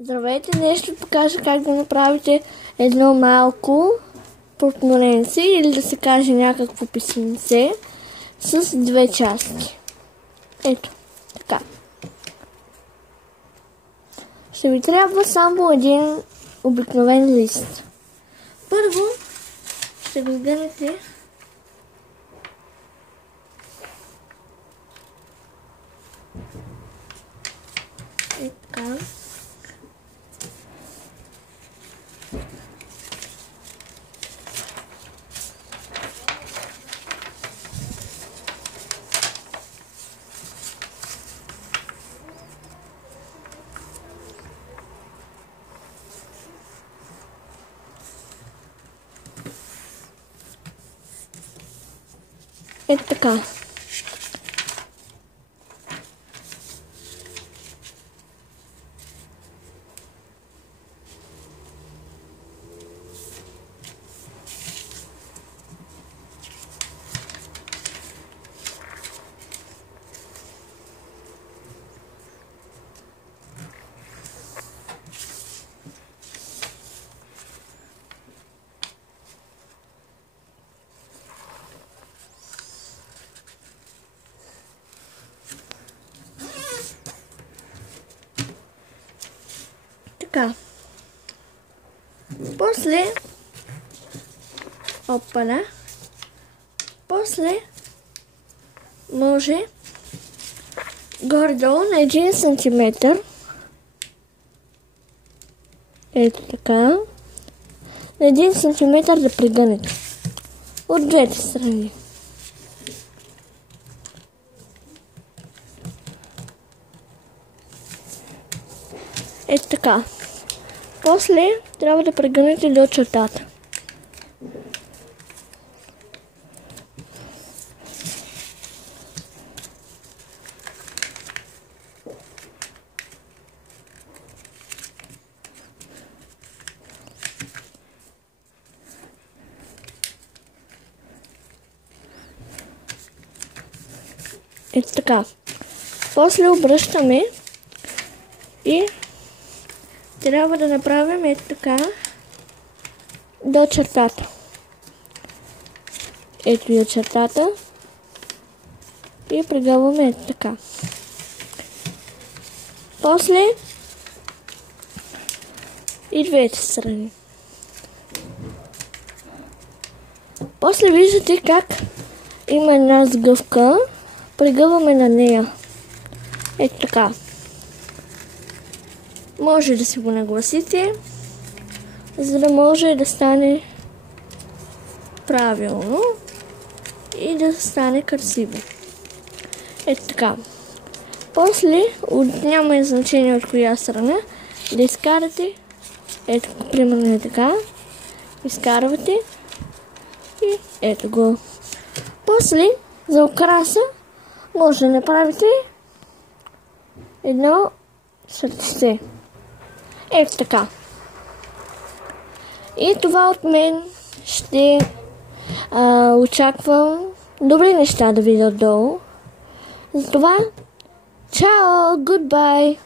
Здравейте, днес ще покажа как да направите едно малко портмоненце или да се каже някакво писъмце с две части. Ето, така. Ще ви трябва само един обикновен лист. Първо ще го гънете и така. Ето така. Така. После после може горе-долу на 1 сантиметър, ето така, на 1 сантиметър да пригънете от двете страни. Ето така. После трябва да прегънете до чертата. Ето така. После обръщаме и трябва да направим ето така до чертата. Ето и чертата. И прегъваме ето така. После и двете страни. После виждате как има една сгъвка. Прегъваме на нея. Ето така. Може да си го нагласите, за да може да стане правилно и да стане красиво. Ето така. После, няма значение от коя страна, да изкарате, ето, примерно е така, изкарвате и ето го. После, за украса, може да направите едно сърце. Ето така. И това от мен ще очаквам добри неща да видя отдолу. Затова, чао, goodbye!